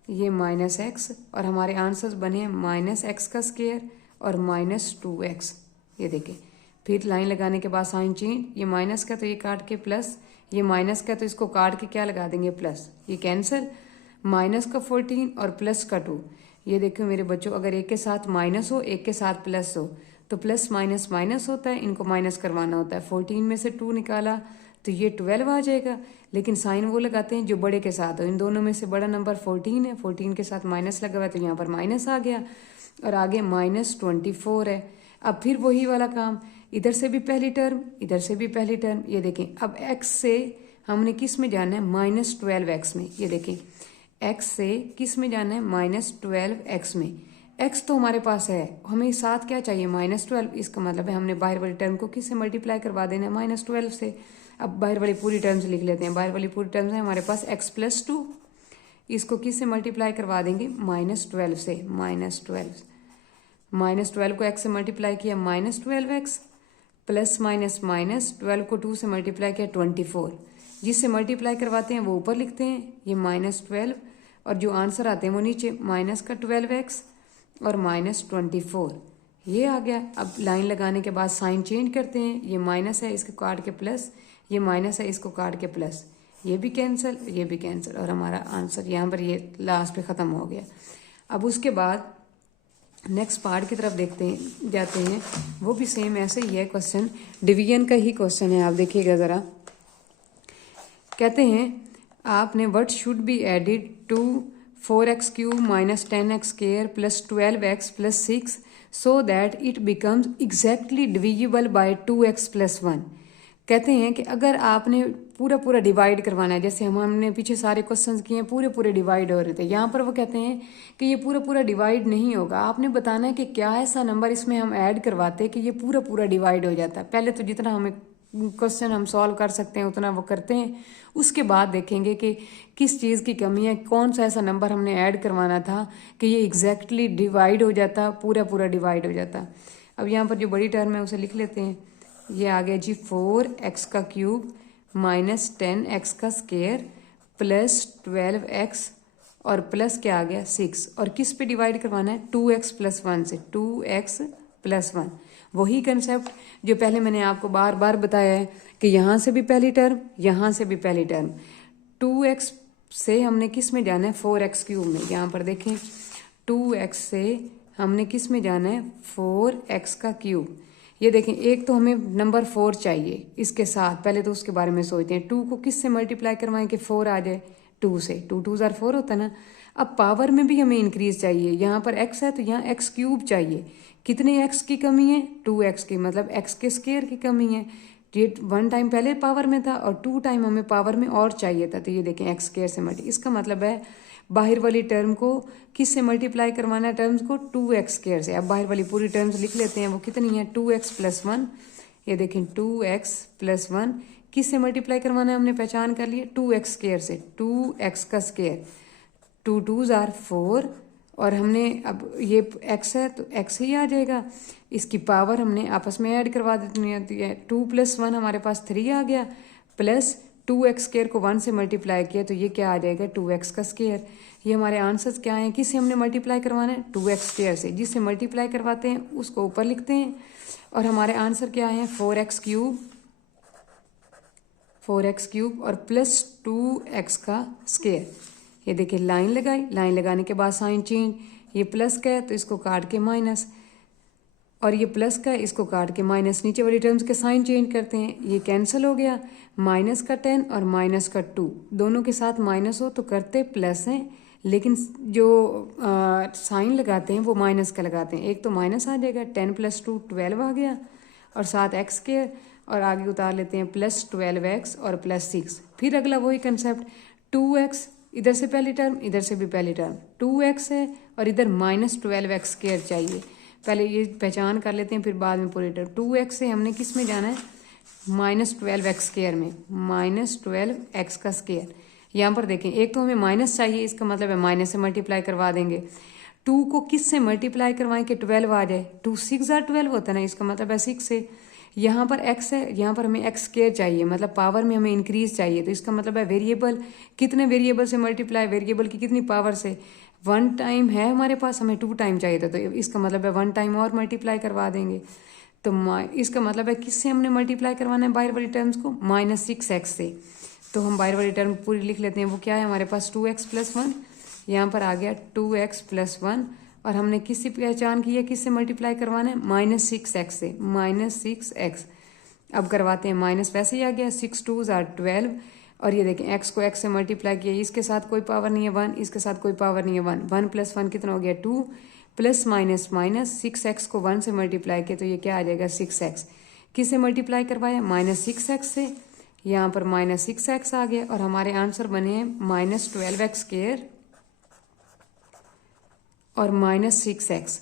ये -x, और हमारे आंसर्स बने हैं -x का स्क्वायर और -2x। ये देखें फिर लाइन लगाने के बाद साइन चेंज, ये माइनस का तो ये काट के प्लस, ये माइनस का तो इसको काट के क्या लगा देंगे प्लस, ये कैंसिल, माइनस का 14 और प्लस का 2। ये देखो मेरे बच्चों अगर एक के साथ माइनस हो एक के साथ प्लस हो तो प्लस माइनस माइनस होता है, इनको माइनस करवाना होता है। 14 में से 2 निकाला तो ये 12 आ जाएगा, लेकिन साइन वो लगाते हैं जो बड़े के साथ हो। इन दोनों में से बड़ा नंबर 14 है, 14 के साथ माइनस लगा हुआ है तो यहाँ पर माइनस आ गया, और आगे -24 है। अब फिर वही वाला काम, इधर से भी पहली टर्म इधर से भी पहली टर्म। ये देखें अब x से हमने किस में जाना है, -12x में। ये देखें x से किस में जाना है, -12x में। x तो हमारे पास है, हमें साथ क्या चाहिए, -12। इसका मतलब है हमने बाहर वाली टर्म को किस से मल्टीप्लाई करवा देना है, -12 से। अब बाहर वाली पूरी टर्म्स लिख लेते हैं, बाहर वाली पूरी टर्म्स है हमारे पास x + 2, इसको किस से मल्टीप्लाई करवा देंगे, -12 से। -12 को x से मल्टीप्लाई किया -12x, प्लस माइनस 12 को 2 से मल्टीप्लाई किया 24, जिससे मल्टीप्लाई करवाते हैं वो ऊपर लिखते हैं, ये -12, और जो आंसर आते हैं वो नीचे, माइनस का 12x और -24, ये आ गया। अब लाइन लगाने के बाद साइन चेंज करते हैं, ये माइनस है इसको काट के प्लस, ये माइनस है इसको काट के प्लस, ये भी कैंसिल, ये भी कैंसिल, और हमारा आंसर यहाँ पर ये लास्ट पे ख़त्म हो गया। अब उसके बाद नेक्स्ट पार्ट की तरफ जाते हैं, वो भी सेम ऐसे ही है, क्वेश्चन डिवीजन का ही क्वेश्चन है। आप देखिएगा ज़रा, कहते हैं आपने what should be added to 4x³ - 10x² + 12x + 6 so that it becomes exactly divisible by 2x + 1। कहते हैं कि अगर आपने पूरा डिवाइड करवाना है, जैसे हमने पीछे सारे क्वेश्चंस किए हैं पूरे डिवाइड हो रहे थे, यहाँ पर वो कहते हैं कि ये पूरा डिवाइड नहीं होगा। आपने बताना है कि क्या ऐसा नंबर इसमें हम ऐड करवाते कि ये पूरा डिवाइड हो जाता है। पहले तो जितना हमें क्वेश्चन हम सॉल्व कर सकते हैं उतना वो करते हैं, उसके बाद देखेंगे कि किस चीज़ की कमी है, कौन सा ऐसा नंबर हमने ऐड करवाना था कि ये एग्जैक्टली डिवाइड हो जाता, पूरा डिवाइड हो जाता। अब यहाँ पर जो बड़ी टर्म है उसे लिख लेते हैं, ये आ गया जी 4x³ - 10x² + 12x, और प्लस क्या आ गया 6, और किस पे डिवाइड करवाना है, 2x + 1 से, 2x + 1। वही कंसेप्ट जो पहले मैंने आपको बार बताया है कि यहाँ से भी पहली टर्म यहाँ से भी पहली टर्म, 2x से हमने किस में जाना है, 4x क्यूब में। यहाँ पर देखें 2x से हमने किस में जाना है, 4x का क्यूब। ये देखें एक तो हमें नंबर 4 चाहिए इसके साथ, पहले तो उसके बारे में सोचते हैं। 2 को किस से मल्टीप्लाई करवाएं कि 4 आ जाए, 2 से। 2 2 जार 4 होता है ना। अब पावर में भी हमें इंक्रीज चाहिए, यहाँ पर x है तो यहाँ x क्यूब चाहिए। कितने x की कमी है, 2x की, मतलब x के स्क्वायर की कमी है। ये 1 टाइम पहले पावर में था और 2 टाइम हमें पावर में और चाहिए था, तो ये देखें x स्क्वायर से मल्टी, इसका मतलब है बाहर वाली टर्म को किस से मल्टीप्लाई करवाना है, टर्म्स को 2x स्क्वायर से। अब बाहर वाली पूरी टर्म्स लिख लेते हैं, वो कितनी है, 2x प्लस 1। ये देखें 2x प्लस 1 किस से मल्टीप्लाई करवाना है, हमने पहचान कर लिया 2x स्क्वायर से, 2x का स्क्वायर। 2 2 जार 4 और हमने अब ये x है तो x ही आ जाएगा। इसकी पावर हमने आपस में ऐड करवा देती है, 2 प्लस 1 हमारे पास 3 आ गया, प्लस 2x स्क्वायर को 1 से मल्टीप्लाई किया तो ये क्या आ जाएगा, 2x का स्क्वायर। ये हमारे आंसर्स क्या हैं, किससे हमने मल्टीप्लाई करवाना है, 2x स्क्वायर से। जिससे मल्टीप्लाई करवाते हैं उसको ऊपर लिखते हैं और हमारे आंसर क्या है, 4x क्यूब, 4x क्यूब और प्लस 2x का स्क्वायर। ये देखिए लाइन लगाई, लाइन लगाने के बाद साइन चेंज, ये प्लस का है तो इसको काट के माइनस, और ये प्लस का है इसको काट के माइनस। नीचे वाली टर्म्स के साइन चेंज करते हैं, ये कैंसिल हो गया। माइनस का 10 और माइनस का 2 दोनों के साथ माइनस हो तो करते प्लस हैं, लेकिन जो साइन लगाते हैं वो माइनस का लगाते हैं। एक तो माइनस आ जाएगा, 10 प्लस 2 12 आ गया और साथ x स्क्वायर, और आगे उतार लेते हैं प्लस 12x और प्लस 6। फिर अगला वही कंसेप्ट, 2x इधर से पहली टर्म इधर से भी पहली टर्म, 2x है और इधर माइनस 12x स्क्वायर चाहिए। पहले ये पहचान कर लेते हैं फिर बाद में पूरी टर्म। 2x से हमने किस में जाना है, माइनस 12x स्क्वायर में, माइनस 12x का स्क्वायर। यहाँ पर देखें एक तो हमें माइनस चाहिए, इसका मतलब है माइनस से मल्टीप्लाई करवा देंगे। 2 को किस से मल्टीप्लाई करवाएं कि 12 आ जाए, 2 6 जार 12 होता है ना, इसका मतलब है 6 से। यहाँ पर x है, यहाँ पर हमें x स्क्वायर चाहिए, मतलब पावर में हमें इंक्रीज चाहिए, तो इसका मतलब है वेरिएबल, कितने वेरिएबल से मल्टीप्लाई, वेरिएबल की कितनी पावर से। 1 टाइम है हमारे पास, हमें 2 टाइम चाहिए था, तो इसका मतलब है 1 टाइम और मल्टीप्लाई करवा देंगे। तो इसका मतलब है किससे हमने मल्टीप्लाई करवाना है बाहर वाली टर्म्स को, माइनस 6x से। तो हम बाहर वाली टर्म पूरी लिख लेते हैं, वो क्या है हमारे पास 2x प्लस 1, यहाँ पर आ गया 2x प्लस 1, और हमने किससे पहचान की है, किससे मल्टीप्लाई करवाना है, माइनस 6x से, माइनस 6x। अब करवाते हैं माइनस, वैसे ही आ गया, 6 2 जार 12, और ये देखें x को x से मल्टीप्लाई किया, इसके साथ कोई पावर नहीं है 1, इसके साथ कोई पावर नहीं है 1, 1 प्लस 1 कितना हो गया 2, प्लस माइनस माइनस 6x को 1 से मल्टीप्लाई किया तो ये क्या आ जाएगा 6x। किससे मल्टीप्लाई करवाया, माइनस 6x से, यहाँ पर माइनस 6x आ गया और हमारे आंसर बने हैं माइनस 12x स्क्वायर और माइनस 6x।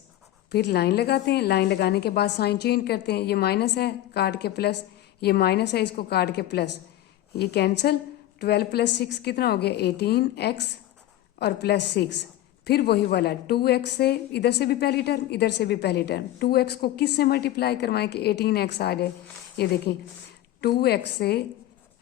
फिर लाइन लगाते हैं, लाइन लगाने के बाद साइन चेंज करते हैं, ये माइनस है काट के प्लस, ये माइनस है इसको काट के प्लस, ये कैंसिल। 12 प्लस 6 कितना हो गया 18x और प्लस 6। फिर वही वाला 2x से, इधर से भी पहली टर्म इधर से भी पहली टर्म, 2x को किस से मल्टीप्लाई करवाएं कि 18x आ जाए। ये देखें 2x से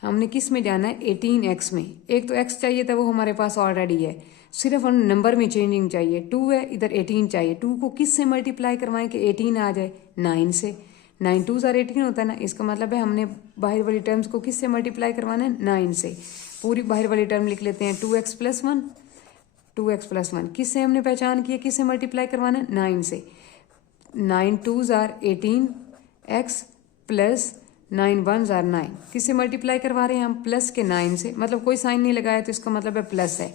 हमने किस में जाना है, 18x में। एक तो x चाहिए था वो हमारे पास ऑलरेडी है, सिर्फ हम नंबर में चेंजिंग चाहिए। 2 है इधर 18 चाहिए, 2 को किस से मल्टीप्लाई करवाएं कि 18 आ जाए, 9 से। 9 2 जार 18 होता है ना, इसका मतलब है हमने बाहर वाली टर्म्स को किस से मल्टीप्लाई करवाना है, 9 से। पूरी बाहर वाली टर्म लिख लेते हैं, 2x प्लस 1, 2x प्लस 1 किस से हमने पहचान किया, किस से मल्टीप्लाई करवाना है, 9 से। 9 2 जार 18x प्लस 9 1 जार 9, किससे मल्टीप्लाई करवा रहे हैं हम, प्लस के 9 से, मतलब कोई साइन नहीं लगाया तो इसका मतलब है प्लस है,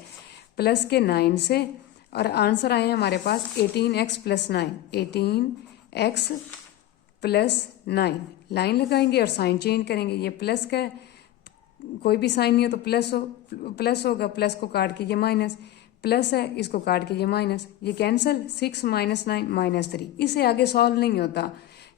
प्लस के 9 से। और आंसर आए हैं हमारे पास 18x plus 9, 18x plus 9। Line लगाएंगे और साइन चेंज करेंगे, ये प्लस का है, कोई भी साइन नहीं हो तो प्लस हो, प्लस होगा, प्लस को काट के ये माइनस, प्लस है इसको काट के ये माइनस, ये कैंसिल, 6 माइनस 9 माइनस 3। इससे आगे सॉल्व नहीं होता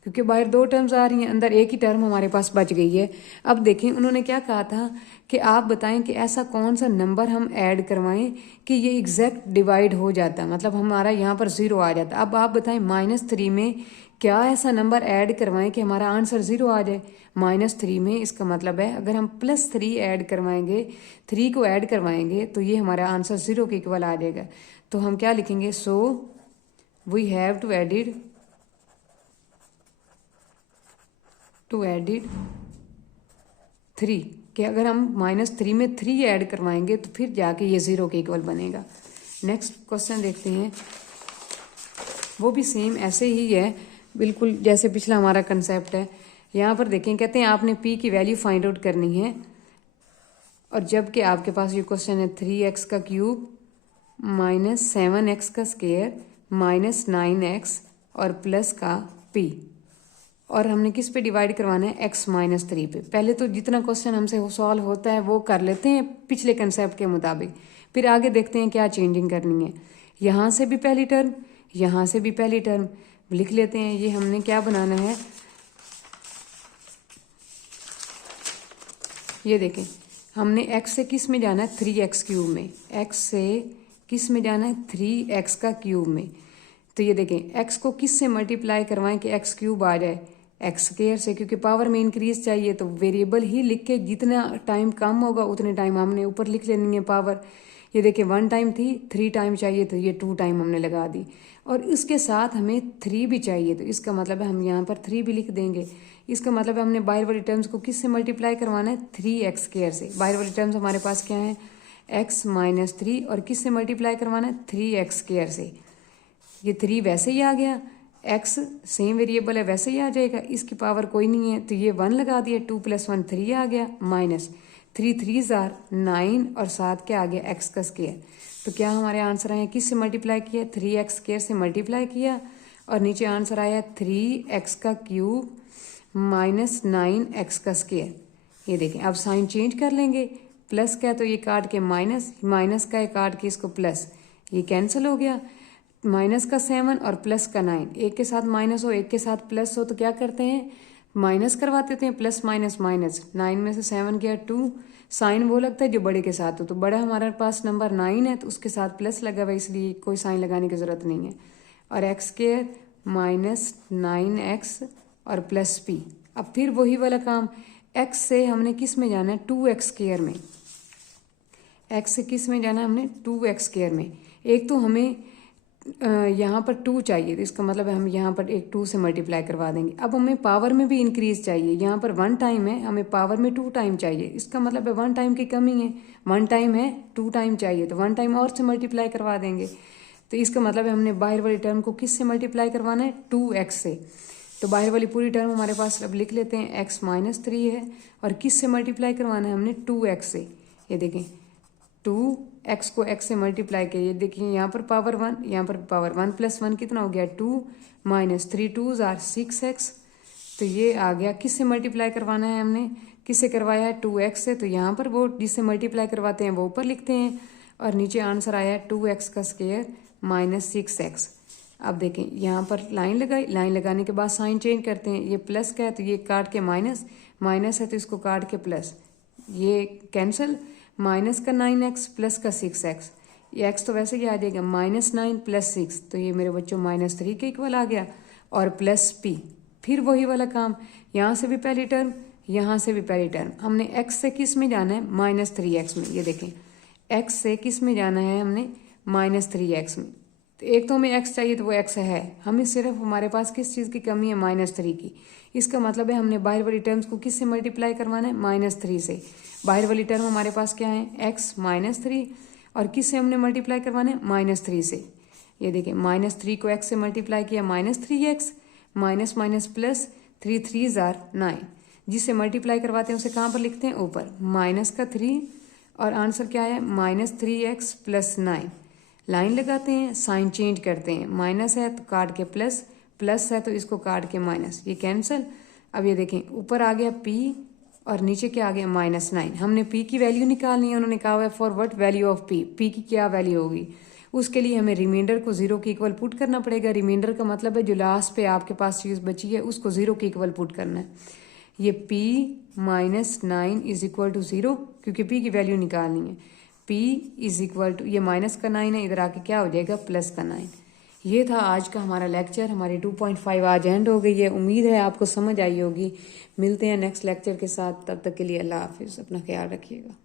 क्योंकि बाहर 2 टर्म्स आ रही हैं, अंदर एक ही टर्म हमारे पास बच गई है। अब देखें उन्होंने क्या कहा था कि आप बताएं कि ऐसा कौन सा नंबर हम ऐड करवाएं कि ये एग्जैक्ट डिवाइड हो जाता, मतलब हमारा यहाँ पर 0 आ जाता। अब आप बताएं -3 में क्या ऐसा नंबर ऐड करवाएं कि हमारा आंसर 0 आ जाए। -3 में इसका मतलब है अगर हम +3 ऐड करवाएंगे, 3 को ऐड करवाएंगे तो ये हमारा आंसर 0 के इक्वल आ जाएगा। तो हम क्या लिखेंगे, so we have to added 3 कि अगर हम -3 में 3 ऐड करवाएंगे तो फिर जाके ये 0 के इक्वल बनेगा। नेक्स्ट क्वेश्चन देखते हैं, वो भी सेम ऐसे ही है बिल्कुल जैसे पिछला हमारा कंसेप्ट है। यहाँ पर देखें, कहते हैं आपने p की वैल्यू फाइंड आउट करनी है, और जबकि आपके पास ये क्वेश्चन है 3x का क्यूब -7x का स्क्वायर -9x और प्लस का p, और हमने किस पे डिवाइड करवाना है, x-3 पे। पहले तो जितना क्वेश्चन हमसे सॉल्व होता है वो कर लेते हैं पिछले कंसेप्ट के मुताबिक, फिर आगे देखते हैं क्या चेंजिंग करनी है। यहाँ से भी पहली टर्म, यहाँ से भी पहली टर्म लिख लेते हैं। ये हमने क्या बनाना है, ये देखें, हमने x से किस में जाना है, 3x क्यूब में। x से किस में जाना है, 3x का क्यूब में। तो ये देखें, x को किस से मल्टीप्लाई करवाएं कि x क्यूब आ जाए, x स्क्वायर से, क्योंकि पावर में इंक्रीज चाहिए तो वेरिएबल ही लिख के जितना टाइम कम होगा उतने टाइम हमने ऊपर लिख लेनी है पावर। ये देखिए 1 टाइम थी, 3 टाइम चाहिए तो ये 2 टाइम हमने लगा दी, और इसके साथ हमें 3 भी चाहिए, तो इसका मतलब है हम यहाँ पर 3 भी लिख देंगे। इसका मतलब है हमने बाहर वाली टर्म्स को किस से मल्टीप्लाई करवाना है, 3x स्क्वायर से। बाहर वाली टर्म्स हमारे पास क्या है, x-3, और किस से मल्टीप्लाई करवाना है, 3x स्क्वायर से। ये 3 वैसे ही आ गया, x सेम वेरिएबल है वैसे ही आ जाएगा, इसकी पावर कोई नहीं है तो ये 1 लगा दिया, 2 + 1 3 आ गया, -3 3 9 और साथ क्या आ गया, x का स्क्वायर। तो क्या हमारे आंसर आए, किस से मल्टीप्लाई किया, 3x स्क्वायर से मल्टीप्लाई किया, और नीचे आंसर आया 3x का क्यूब -9x का स्क्वायर। ये देखें, अब साइन चेंज कर लेंगे, प्लस का है तो ये काट के माइनस का है काट के इसको प्लस, ये कैंसिल हो गया। माइनस का 7 और प्लस का 9, एक के साथ माइनस हो एक के साथ प्लस हो तो क्या करते हैं, माइनस करवा देते हैं, प्लस माइनस माइनस, 9 में से 7 गया 2, साइन वो लगता है जो बड़े के साथ हो, तो बड़ा हमारे पास नंबर 9 है तो उसके साथ प्लस लगा हुआ, इसलिए कोई साइन लगाने की ज़रूरत नहीं है। और एक्स स्क्वायर -9x और प्लस p। अब फिर वही वाला काम, x से हमने किस में जाना है, 2x स्क्वायर में। x से किस में जाना है हमने, 2x स्क्वायर में। एक तो हमें यहाँ पर 2 चाहिए, तो इसका मतलब है हम यहाँ पर एक 2 से मल्टीप्लाई करवा देंगे। अब हमें पावर में भी इंक्रीज चाहिए, यहाँ पर 1 टाइम है, हमें पावर में 2 टाइम चाहिए, इसका मतलब है 1 टाइम की कमी है, 1 टाइम है 2 टाइम चाहिए, तो 1 टाइम और से मल्टीप्लाई करवा देंगे। तो इसका मतलब है हमने बाहर वाली टर्म को किस से मल्टीप्लाई करवाना है, 2x से। तो बाहर वाली पूरी टर्म हमारे पास अब लिख लेते हैं, x-3 है, और किस से मल्टीप्लाई करवाना है हमने, 2x से। ये देखें, 2x को x से मल्टीप्लाई किया, ये देखिए यहाँ पर पावर 1, यहाँ पर पावर 1 + 1 कितना हो गया, 2 -3 2 6x। तो ये आ गया, किस से मल्टीप्लाई करवाना है हमने, किससे करवाया है, 2x से, तो यहाँ पर वो जिससे मल्टीप्लाई करवाते हैं वो ऊपर लिखते हैं, और नीचे आंसर आया 2x का स्क्वायर -6x। अब देखें यहाँ पर लाइन लगाई, लाइन लगाने के बाद साइन चेंज करते हैं, ये प्लस का है तो ये काट के माइनस, माइनस है तो इसको काट के प्लस, ये कैंसिल, माइनस का 9x प्लस का 6x, ये x तो वैसे ही आ जाएगा, -9 + 6, तो ये मेरे बच्चों -3 के इक्वल आ गया, और प्लस p। फिर वही वाला काम, यहाँ से भी पहली टर्म, यहाँ से भी पहली टर्म। हमने x से किस में जाना है, -3x में। ये देखें, x से किस में जाना है हमने, -3x में। तो एक तो हमें x चाहिए तो वो x है, हमें सिर्फ हमारे पास किस चीज़ की कमी है, -3 की। इसका मतलब है हमने बाहर वाली टर्म्स को किस से मल्टीप्लाई करवाना है, -3 से। बाहर वाली टर्म हमारे पास क्या है, x -3, और किस से हमने मल्टीप्लाई करवाना है, -3 से। ये देखिए, -3 को x से मल्टीप्लाई किया, -3x, माइनस माइनस प्लस, 3 3 9, जिससे मल्टीप्लाई करवाते हैं उसे कहाँ पर लिखते हैं, ऊपर, माइनस का 3, और आंसर क्या है, -3x + 9। लाइन लगाते हैं, साइन चेंज करते हैं, माइनस है तो काट के प्लस, प्लस है तो इसको काट के माइनस, ये कैंसिल। अब ये देखें, ऊपर आ गया p और नीचे क्या आ गया, -9। हमने p की वैल्यू निकालनी है, उन्होंने कहा हुआ है for what value of p, p की क्या वैल्यू होगी। उसके लिए हमें रिमाइंडर को 0 के इक्वल पुट करना पड़ेगा। रिमाइंडर का मतलब है जो लास्ट पे आपके पास चीज़ बची है उसको 0 के इक्वल पुट करना है। ये p -9 = 0, क्योंकि p की वैल्यू निकालनी है। p = ये माइनस का 9 है, इधर आके क्या हो जाएगा, प्लस का 9। ये था आज का हमारा लेक्चर, हमारी 2.5 आज एंड हो गई है। उम्मीद है आपको समझ आई होगी। मिलते हैं नेक्स्ट लेक्चर के साथ, तब तक के लिए अल्लाह हाफिज़, अपना ख्याल रखिएगा।